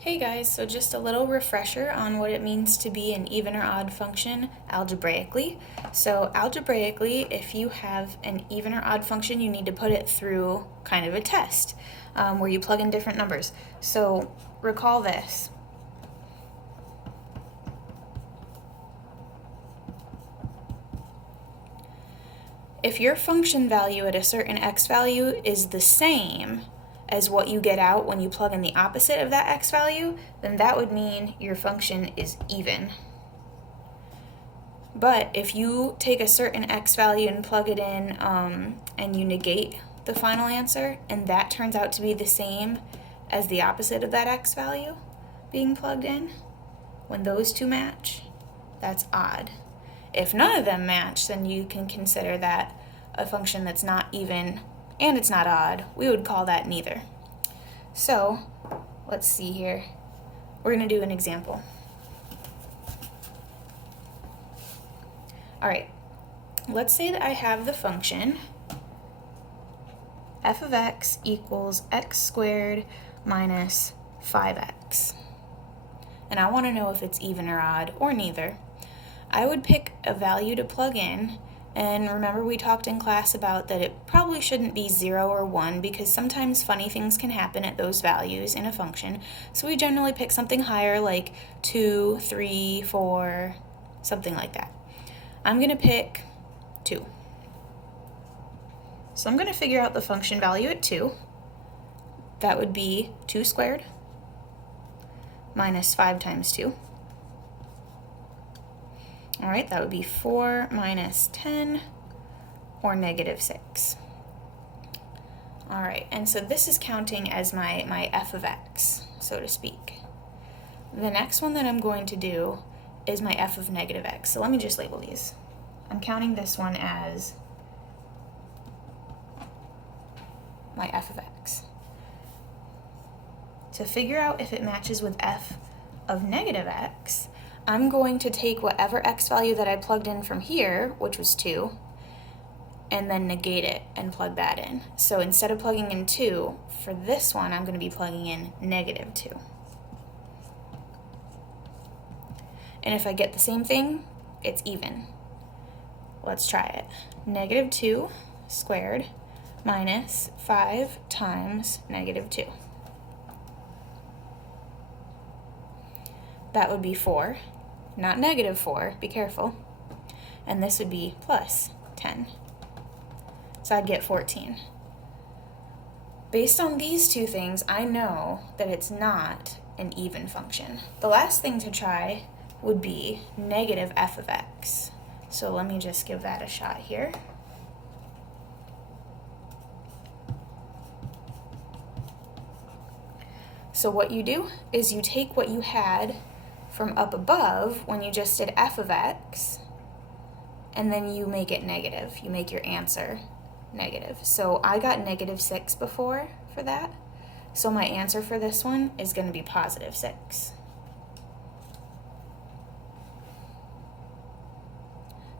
Hey guys, so just a little refresher on what it means to be an even or odd function algebraically. So algebraically, if you have an even or odd function, you need to put it through kind of a test where you plug in different numbers. So recall this. If your function value at a certain x value is the same as what you get out when you plug in the opposite of that x value, then that would mean your function is even. But if you take a certain x value and plug it in and you negate the final answer, and that turns out to be the same as the opposite of that x value being plugged in, when those two match, that's odd. If none of them match, then you can consider that a function that's not even and it's not odd. We would call that neither. So let's see here. We're going to do an example. All right, let's say that I have the function f of x equals x squared minus 5x. And I want to know if it's even or odd or neither. I would pick a value to plug in, and remember we talked in class about that it probably shouldn't be 0 or 1 because sometimes funny things can happen at those values in a function. So we generally pick something higher like 2, 3, 4, something like that. I'm going to pick 2. So I'm going to figure out the function value at 2. That would be 2 squared minus 5 times 2. All right, that would be 4 minus 10, or negative 6. All right, and so this is counting as my f of x, so to speak. The next one that I'm going to do is my f of negative x. So let me just label these. I'm counting this one as my f of x. To figure out if it matches with f of negative x, I'm going to take whatever x value that I plugged in from here, which was 2, and then negate it and plug that in. So instead of plugging in 2, for this one, I'm going to be plugging in negative 2. And if I get the same thing, it's even. Let's try it. Negative 2 squared minus 5 times negative 2. That would be 4, not negative 4, be careful. And this would be plus 10. So I'd get 14. Based on these two things, I know that it's not an even function. The last thing to try would be negative f of x. So let me just give that a shot here. So what you do is you take what you had from up above when you just did f of x, and then you make it negative. You make your answer negative. So I got negative 6 before for that. So my answer for this one is going to be positive 6.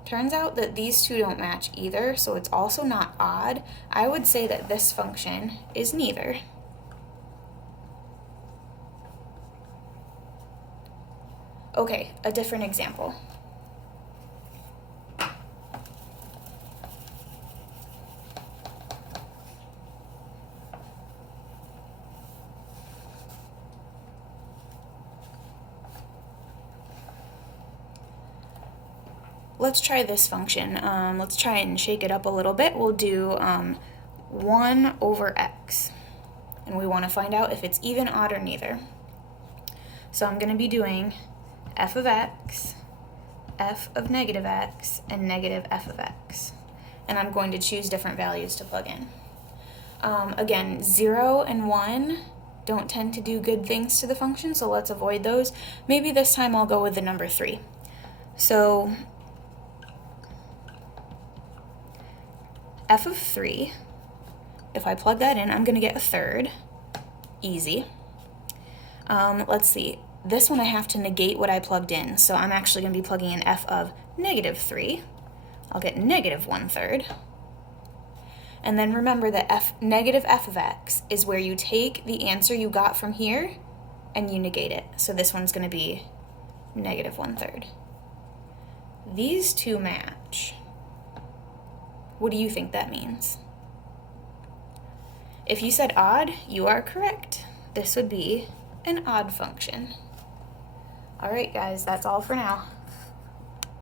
Turns out that these two don't match either, so it's also not odd. I would say that this function is neither. Okay, a different example. Let's try this function. Let's try and shake it up a little bit. We'll do 1 over x. And we want to find out if it's even, odd, or neither. So I'm going to be doing f of x, f of negative x, and negative f of x. And I'm going to choose different values to plug in. Again, 0 and 1 don't tend to do good things to the function, so let's avoid those. Maybe this time I'll go with the number 3. So f of 3, if I plug that in, I'm going to get a third. Easy. Let's see. This one I have to negate what I plugged in, so I'm actually going to be plugging in f of negative 3. I'll get negative 1/3. And then remember that negative f of x is where you take the answer you got from here and you negate it. So this one's going to be negative 1/3. These two match. What do you think that means? If you said odd, you are correct. This would be an odd function. All right, guys, that's all for now.